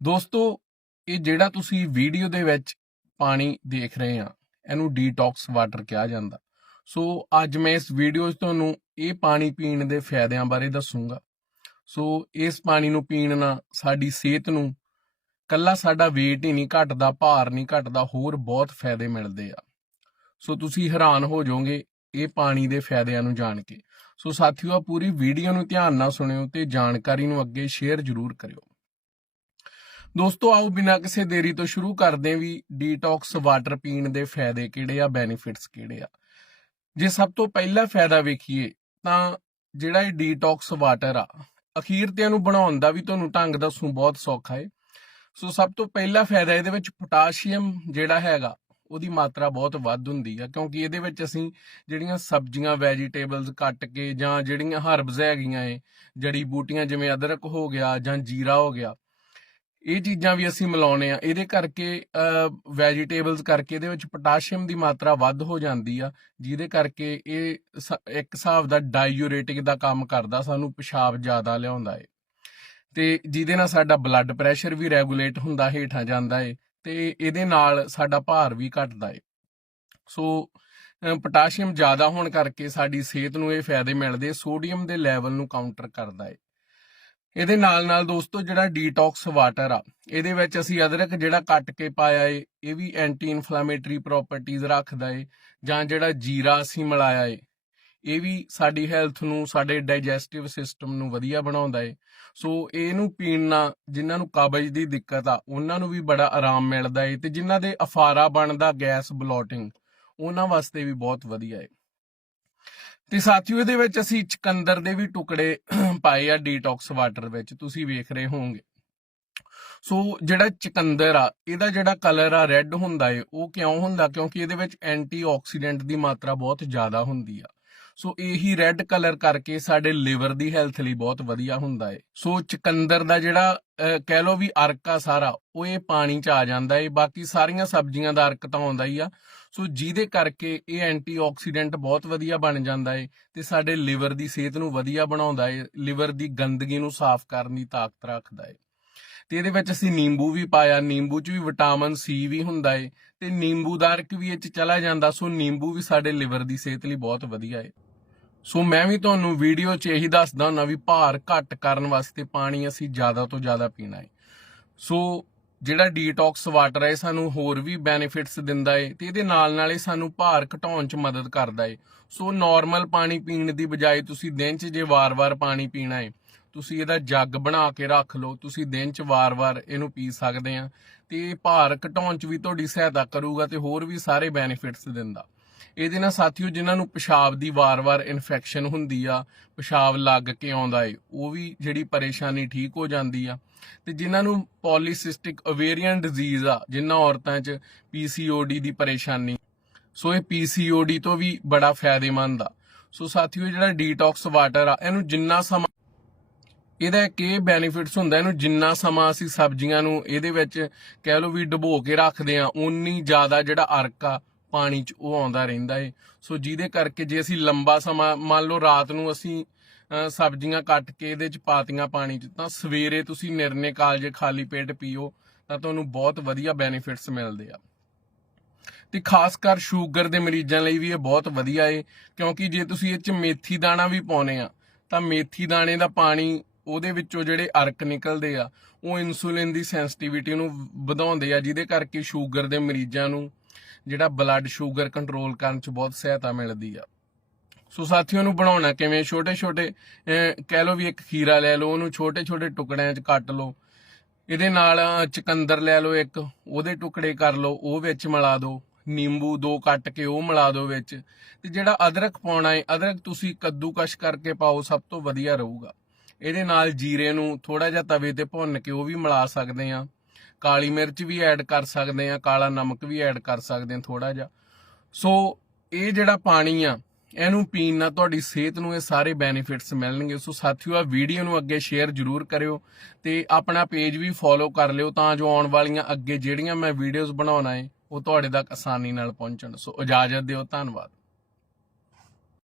ਦੋਸਤੋ, ਇਹ ਜਿਹੜਾ ਤੁਸੀਂ ਵੀਡੀਓ ਦੇ ਵਿੱਚ ਪਾਣੀ ਦੇਖ ਰਹੇ ਆ, ਇਹਨੂੰ ਡੀਟੌਕਸ ਵਾਟਰ ਕਿਹਾ ਜਾਂਦਾ। ਸੋ ਅੱਜ ਮੈਂ ਇਸ ਵੀਡੀਓ 'ਚ ਤੁਹਾਨੂੰ ਇਹ ਪਾਣੀ ਪੀਣ ਦੇ ਫਾਇਦਿਆਂ ਬਾਰੇ ਦੱਸੂਗਾ। ਸੋ ਇਸ ਪਾਣੀ ਨੂੰ ਪੀਣ ਨਾਲ ਸਾਡੀ ਸਿਹਤ ਨੂੰ, ਕੱਲਾ ਸਾਡਾ weight ਹੀ ਨਹੀਂ ਘਟਦਾ, ਭਾਰ ਨਹੀਂ ਘਟਦਾ, ਹੋਰ ਬਹੁਤ ਫਾਇਦੇ ਮਿਲਦੇ ਆ। ਸੋ ਤੁਸੀਂ ਹੈਰਾਨ ਹੋ ਜਾਓਗੇ ਇਹ ਪਾਣੀ ਦੇ ਫਾਇਦਿਆਂ ਨੂੰ ਜਾਣ ਕੇ। ਸੋ ਸਾਥੀਓ ਆ ਪੂਰੀ ਵੀਡੀਓ ਨੂੰ ਧਿਆਨ ਨਾਲ ਸੁਣਿਓ ਤੇ ਜਾਣਕਾਰੀ ਨੂੰ ਅੱਗੇ ਸ਼ੇਅਰ ਜ਼ਰੂਰ ਕਰਿਓ। ਦੋਸਤੋ, ਆਓ ਬਿਨਾਂ ਕਿਸੇ ਦੇਰੀ ਤੋਂ ਸ਼ੁਰੂ ਕਰਦੇ ਵੀ ਡੀਟੌਕਸ ਵਾਟਰ ਪੀਣ ਦੇ ਫਾਇਦੇ ਕਿਹੜੇ ਆ ਬੈਨੀਫਿਟਸ ਕਿਹੜੇ ਆ। ਜੇ ਸਭ ਤੋਂ ਪਹਿਲਾ ਫਾਇਦਾ ਵੇਖੀਏ, ਤਾਂ ਜਿਹੜਾ ਇਹ ਡੀਟੌਕਸ ਵਾਟਰ ਆ, ਅਖੀਰ ਤੇ ਇਹਨੂੰ ਬਣਾਉਣ ਦਾ ਵੀ ਤੁਹਾਨੂੰ ਢੰਗ ਦੱਸੂ, ਬਹੁਤ ਸੌਖਾ ਏ। ਸੋ ਸਭ ਤੋਂ ਪਹਿਲਾ ਫਾਇਦਾ ਇਹਦੇ ਵਿੱਚ ਪੋਟਾਸ਼ੀਅਮ ਜਿਹੜਾ ਹੈਗਾ, ਉਹਦੀ ਮਾਤਰਾ ਬਹੁਤ ਵੱਧ ਹੁੰਦੀ ਆ, ਕਿਉਂਕਿ ਇਹਦੇ ਵਿੱਚ ਅਸੀਂ ਜਿਹੜੀਆਂ ਸਬਜ਼ੀਆਂ ਵੈਜੀਟੇਬਲਸ ਕੱਟ ਕੇ ਜਾਂ ਜਿਹੜੀਆਂ ਹਰਬਸ ਹੈਗੀਆਂ ਏ, ਜੜੀ ਬੂਟੀਆਂ ਜਿਵੇਂ ਅਦਰਕ ਹੋ ਗਿਆ ਜਾਂ ਜੀਰਾ ਹੋ ਗਿਆ ਇਹ ਚੀਜ਼ਾਂ ਵੀ ਅਸੀਂ ਮਿਲਾਉਨੇ ਆ। ਇਹਦੇ ਕਰਕੇ ਵੈਜੀਟੇਬਲਸ ਕਰਕੇ ਇਹਦੇ ਵਿੱਚ ਪੋਟਾਸ਼ੀਅਮ ਦੀ ਮਾਤਰਾ ਵੱਧ ਹੋ ਜਾਂਦੀ ਆ, ਜਿਹਦੇ ਕਰਕੇ ਇਹ ਸ- ਇੱਕ ਹਿਸਾਬ ਦਾ ਡਾਇੂਰੇਟਿਕ ਦਾ ਕੰਮ ਕਰਦਾ, ਸਾਨੂੰ ਪਿਸ਼ਾਬ ਜ਼ਿਆਦਾ ਲਿਆਉਂਦਾ ਏ। ਤੇ ਜਿਹਦੇ ਨਾਲ ਸਾਡਾ ਬਲੱਡ ਪ੍ਰੈਸ਼ਰ ਵੀ ਰੈਗੂਲੇਟ ਹੁੰਦਾ, ਹੇਠਾਂ ਜਾਂਦਾ ਏ, ਤੇ ਇਹਦੇ ਨਾਲ ਸਾਡਾ ਭਾਰ ਵੀ ਘਟਦਾ ਏ। ਸੋ ਪੋਟਾਸ਼ੀਅਮ ਜ਼ਿਆਦਾ ਹੋਣ ਕਰਕੇ ਸਾਡੀ ਸਿਹਤ ਨੂੰ ਇਹ ਫਾਇਦੇ ਮਿਲਦੇ, ਸੋਡੀਅਮ ਦੇ ਲੈਵਲ ਨੂੰ ਕਾਊਂਟਰ ਕਰਦਾ ਏ। ਇਹਦੇ ਨਾਲ ਨਾਲ ਦੋਸਤੋ ਜਿਹੜਾ ਡੀਟੌਕਸ ਵਾਟਰ ਆ, ਇਹਦੇ ਵਿੱਚ ਅਸੀਂ ਅਦਰਕ ਜਿਹੜਾ ਕੱਟ ਕੇ ਪਾਇਆ ਏ, ਇਹ ਵੀ ਐਂਟੀ ਇਨਫਲੇਮੇਟਰੀ ਪ੍ਰੋਪਰਟੀਜ਼ ਰੱਖਦਾ ਏ, ਜਾਂ ਜਿਹੜਾ ਜੀਰਾ ਅਸੀਂ ਮਿਲਾਇਆ ਏ, ਇਹ ਵੀ ਸਾਡੀ ਹੈਲਥ ਨੂੰ, ਸਾਡੇ ਡਾਈਜੈਸਟਿਵ ਸਿਸਟਮ ਨੂੰ ਵਧੀਆ ਬਣਾਉਂਦਾ ਏ। ਸੋ ਇਹਨੂੰ ਪੀਣ ਨਾਲ ਜਿਨ੍ਹਾਂ ਨੂੰ ਕਾਬਜ਼ ਦੀ ਦਿੱਕਤ ਆ, ਉਹਨਾਂ ਨੂੰ ਵੀ ਬੜਾ ਆਰਾਮ ਮਿਲਦਾ ਏ, ਤੇ ਜਿਨ੍ਹਾਂ ਦੇ ਅਫਾਰਾ ਬਣਦਾ ਗੈਸ ਬਲੋਟਿੰਗ ਉਹਨਾਂ ਵਾਸਤੇ ਵੀ ਬਹੁਤ ਵਧੀਆ ਏ। ਤੇ ਸਾਥੀਓ ਇਹਦੇ ਵਿੱਚ ਅਸੀਂ ਚਕੰਦਰ ਦੇ ਵੀ ਟੁਕੜੇ ਪਾਏ ਆ ਡੀਟੌਕਸ ਵਾਟਰ ਵਿੱਚ, ਤੁਸੀਂ ਵੇਖ ਰਹੇ ਹੋਵੋਗੇ। ਸੋ ਜਿਹੜਾ ਚਕੰਦਰ ਆ, ਇਹਦਾ ਜਿਹੜਾ ਕਲਰ ਆ ਰੈੱਡ ਹੁੰਦਾ ਏ, ਉਹ ਕਿਉਂ ਹੁੰਦਾ? ਕਿਉਂਕਿ ਇਹਦੇ ਵਿੱਚ ਐਂਟੀਆਕਸੀਡੈਂਟ ਦੀ ਮਾਤਰਾ ਬਹੁਤ ਜ਼ਿਆਦਾ ਹੁੰਦੀ ਆ। ਸੋ ਇਹੀ ਰੈੱਡ ਕਲਰ ਕਰਕੇ ਸਾਡੇ ਲਿਵਰ ਦੀ ਹੈਲਥ ਲਈ ਬਹੁਤ ਵਧੀਆ ਹੁੰਦਾ ਏ। ਸੋ ਚਕੰਦਰ ਦਾ ਜਿਹੜਾ ਕਹਿ ਲਓ ਵੀ ਅਰਕ ਆ ਸਾਰਾ, ਉਹ ਇਹ ਪਾਣੀ ਚ ਆ ਜਾਂਦਾ ਏ। ਬਾਕੀ ਸਾਰੀਆਂ ਸਬਜ਼ੀਆਂ ਦਾ ਅਰਕ ਤਾਂ ਆਉਂਦਾ ਹੀ ਆ। ਸੋ ਜਿਹਦੇ ਕਰਕੇ ਇਹ ਐਂਟੀਆਕਸੀਡੈਂਟ ਬਹੁਤ ਵਧੀਆ ਬਣ ਜਾਂਦਾ ਏ ਤੇ ਸਾਡੇ ਲਿਵਰ ਦੀ ਸਿਹਤ ਨੂੰ ਵਧੀਆ ਬਣਾਉਂਦਾ ਏ, ਲਿਵਰ ਦੀ ਗੰਦਗੀ ਨੂੰ ਸਾਫ਼ ਕਰਨ ਦੀ ਤਾਕਤ ਰੱਖਦਾ ਏ। ਤੇ ਇਹਦੇ ਵਿੱਚ ਅਸੀਂ ਨਿੰਬੂ ਵੀ ਪਾਇਆ, ਨਿੰਬੂ 'ਚ ਵੀ ਵਿਟਾਮਿਨ ਸੀ ਵੀ ਹੁੰਦਾ ਏ ਤੇ ਨਿੰਬੂ ਦਾ ਅਰਕ ਵੀ ਇਹ 'ਚ ਚਲਾ ਜਾਂਦਾ, ਸੋ ਨਿੰਬੂ ਵੀ ਸਾਡੇ ਲਿਵਰ ਦੀ ਸਿਹਤ ਲਈ ਬਹੁਤ ਵਧੀਆ ਏ। ਸੋ ਮੈਂ ਵੀ ਤੁਹਾਨੂੰ ਵੀਡੀਓ 'ਚ ਇਹੀ ਦੱਸਦਾ ਹੁੰਦਾ ਵੀ ਭਾਰ ਘੱਟ ਕਰਨ ਵਾਸਤੇ ਪਾਣੀ ਅਸੀਂ ਜ਼ਿਆਦਾ ਤੋਂ ਜ਼ਿਆਦਾ ਪੀਣਾ ਏ। ਸੋ ਜਿਹੜਾ ਡੀਟੌਕਸ ਵਾਟਰ ਹੈ ਸਾਨੂੰ ਹੋਰ ਵੀ ਬੈਨੀਫਿਟਸ ਦਿੰਦਾ ਏ ਤੇ ਇਹਦੇ ਨਾਲ ਨਾਲ ਇਹ ਸਾਨੂੰ ਭਾਰ ਘਟਾਉਣ 'ਚ ਮਦਦ ਕਰਦਾ ਏ। ਸੋ ਨਾਰਮਲ ਪਾਣੀ ਪੀਣ ਦੀ ਬਜਾਏ ਤੁਸੀਂ ਦਿਨ 'ਚ ਜੇ ਵਾਰ-ਵਾਰ ਪਾਣੀ ਪੀਣਾ ਏ, ਤੁਸੀਂ ਇਹਦਾ ਜੱਗ ਬਣਾ ਕੇ ਰੱਖ ਲਓ, ਤੁਸੀਂ ਦਿਨ 'ਚ ਵਾਰ-ਵਾਰ ਇਹਨੂੰ ਪੀ ਸਕਦੇ ਆ ਤੇ ਭਾਰ ਘਟਾਉਣ 'ਚ ਵੀ ਤੁਹਾਡੀ ਸਹਾਇਤਾ ਕਰੂਗਾ ਤੇ ਹੋਰ ਵੀ ਸਾਰੇ ਬੈਨੀਫਿਟਸ ਦਿੰਦਾ। ਇਹਦੇ ਨਾਲ ਸਾਥੀਓ ਜਿਨ੍ਹਾਂ ਨੂੰ ਪਿਸ਼ਾਬ ਦੀ ਵਾਰ-ਵਾਰ ਇਨਫੈਕਸ਼ਨ ਹੁੰਦੀ ਆ, ਪਿਸ਼ਾਬ ਲੱਗ ਕੇ ਆਉਂਦਾ ਏ, ਉਹ ਵੀ ਜਿਹੜੀ ਪਰੇਸ਼ਾਨੀ ਠੀਕ ਹੋ ਜਾਂਦੀ ਆ। ਤੇ ਜਿਨ੍ਹਾਂ ਨੂੰ ਪੋਲੀਸਿਸਟਿਕ ਓਵੇਰੀਅਨ ਡਿਜ਼ੀਜ਼ ਆ, ਜਿਨ੍ਹਾਂ ਔਰਤਾਂ 'ਚ ਪੀਸੀਓਡੀ ਦੀ ਪਰੇਸ਼ਾਨੀ। ਸੋ ਇਹ ਪੀਸੀਓਡੀ ਤੋਂ ਵੀ ਬੜਾ ਫਾਇਦੇਮੰਦ ਆ। ਸੋ ਸਾਥੀਓ ਜਿਹੜਾ ਡੀਟੌਕਸ ਵਾਟਰ ਆ, ਇਹਨੂੰ ਜਿੰਨਾ ਸਮਾਂ ਇਹਦਾ ਇੱਕ ਇਹ ਬੈਨੀਫਿਟਸ ਹੁੰਦਾ, ਇਹਨੂੰ ਜਿੰਨਾ ਸਮਾਂ ਅਸੀਂ ਸਬਜ਼ੀਆਂ ਨੂੰ ਇਹਦੇ ਵਿੱਚ ਕਹਿ ਲਓ ਵੀ ਡੁਬੋ ਕੇ ਰੱਖਦੇ ਆ ਉਨੀ ਜ਼ਿਆਦਾ ਜਿਹੜਾ ਅਰਕ ਆ ਪਾਣੀ 'ਚ ਉਹ ਆਉਂਦਾ ਰਹਿੰਦਾ ਏ। ਸੋ ਜਿਹਦੇ ਕਰਕੇ ਜੇ ਅਸੀਂ ਲੰਬਾ ਸਮਾਂ, ਮੰਨ ਲਓ ਰਾਤ ਨੂੰ ਅਸੀਂ ਸਬਜ਼ੀਆਂ ਕੱਟ ਕੇ ਇਹਦੇ 'ਚ ਪਾਤੀਆਂ ਪਾਣੀ 'ਚ, ਤਾਂ ਸਵੇਰੇ ਤੁਸੀਂ ਨਿਰਨੇ ਕਾਲਜੇ ਖਾਲੀ ਪੇਟ ਪੀਓ, ਤਾਂ ਤੁਹਾਨੂੰ ਬਹੁਤ ਵਧੀਆ ਬੈਨੀਫਿਟਸ ਮਿਲਦੇ ਆ। ਤੇ ਖਾਸ ਕਰ ਸ਼ੂਗਰ ਦੇ ਮਰੀਜ਼ਾਂ ਲਈ ਵੀ ਇਹ ਬਹੁਤ ਵਧੀਆ ਏ, ਕਿਉਂਕਿ ਜੇ ਤੁਸੀਂ ਇਹ 'ਚ ਮੇਥੀ ਦਾਣਾ ਵੀ ਪਾਉਨੇ ਆ, ਤਾਂ ਮੇਥੀ ਦਾਣੇ ਦਾ ਪਾਣੀ ਉਹਦੇ ਵਿੱਚੋਂ ਜਿਹੜੇ ਅਰਕ ਨਿਕਲਦੇ ਆ, ਉਹ ਇਨਸੂਲਿਨ ਦੀ ਸੈਂਸਿਟੀਵਿਟੀ ਨੂੰ ਵਧਾਉਂਦੇ ਆ, ਜਿਹਦੇ ਕਰਕੇ ਸ਼ੂਗਰ ਦੇ ਮਰੀਜ਼ਾਂ ਨੂੰ ਜਿਹੜਾ ਬਲੱਡ ਸ਼ੂਗਰ ਕੰਟਰੋਲ ਕਰਨ 'ਚ ਬਹੁਤ ਸਹਾਇਤਾ ਮਿਲਦੀ ਆ। ਸੋ ਸਾਥੀਓ ਨੂੰ ਬਣਾਉਣਾ ਕਿਵੇਂ? ਛੋਟੇ ਛੋਟੇ ਕਹਿ ਲਓ ਵੀ ਇੱਕ ਖੀਰਾ ਲੈ ਲਓ ਉਹਨੂੰ ਛੋਟੇ ਛੋਟੇ ਟੁਕੜਿਆਂ 'ਚ ਕੱਟ ਲਓ। ਇਹਦੇ ਨਾਲ ਅ, ਚੁਕੰਦਰ ਲੈ ਲਓ ਇੱਕ ਉਹਦੇ ਟੁਕੜੇ ਕਰ ਲਓ ਉਹ ਵਿੱਚ ਮਿਲਾ ਦਿਓ। ਨਿੰਬੂ ਦੋ ਕੱਟ ਕੇ ਉਹ ਮਿਲਾ ਦਿਓ ਵਿੱਚ। ਤੇ ਜਿਹੜਾ ਅਦਰਕ ਪਾਉਣਾ ਹੈ ਅਦਰਕ ਤੁਸੀਂ ਕੱਦੂਕਸ਼ ਕਰਕੇ ਪਾਓ ਸਭ ਤੋਂ ਵਧੀਆ ਰਹੂਗਾ। ਇਹਦੇ ਨਾਲ ਜੀਰੇ ਨੂੰ ਥੋੜਾ ਜਿਹਾ ਤਵੇ ਤੇ ਭੁੰਨ ਕੇ ਉਹ ਵੀ ਮਿਲਾ ਸਕਦੇ ਆ ਕਾਲੀ ਮਿਰਚ ਵੀ ਐਡ ਕਰ ਸਕਦੇ ਆ, ਕਾਲਾ ਨਮਕ ਵੀ ਐਡ ਕਰ ਸਕਦੇ ਆ ਥੋੜਾ ਜਿਹਾ। ਸੋ ਇਹ ਜਿਹੜਾ ਪਾਣੀ ਆ, ਇਹਨੂੰ ਪੀਣ ਨਾਲ ਤੁਹਾਡੀ ਸਿਹਤ ਨੂੰ ਇਹ ਸਾਰੇ ਬੈਨੀਫਿਟਸ ਮਿਲਣਗੇ। ਸੋ ਸਾਥੀਓ ਆ ਵੀਡੀਓ ਨੂੰ ਅੱਗੇ ਸ਼ੇਅਰ ਜਰੂਰ ਕਰਿਓ ਤੇ ਆਪਣਾ ਪੇਜ ਵੀ ਫੋਲੋ ਕਰ ਲਿਓ ਤਾਂ ਜੋ ਆਉਣ ਵਾਲੀਆਂ ਅੱਗੇ ਜਿਹੜੀਆਂ ਮੈਂ ਵੀਡੀਓਜ਼ ਬਣਾਉਣਾ ਹੈ ਉਹ ਤੁਹਾਡੇ ਤੱਕ ਆਸਾਨੀ ਨਾਲ ਪਹੁੰਚਣ। ਸੋ ਇਜਾਜ਼ਤ ਦਿਓ, ਧੰਨਵਾਦ।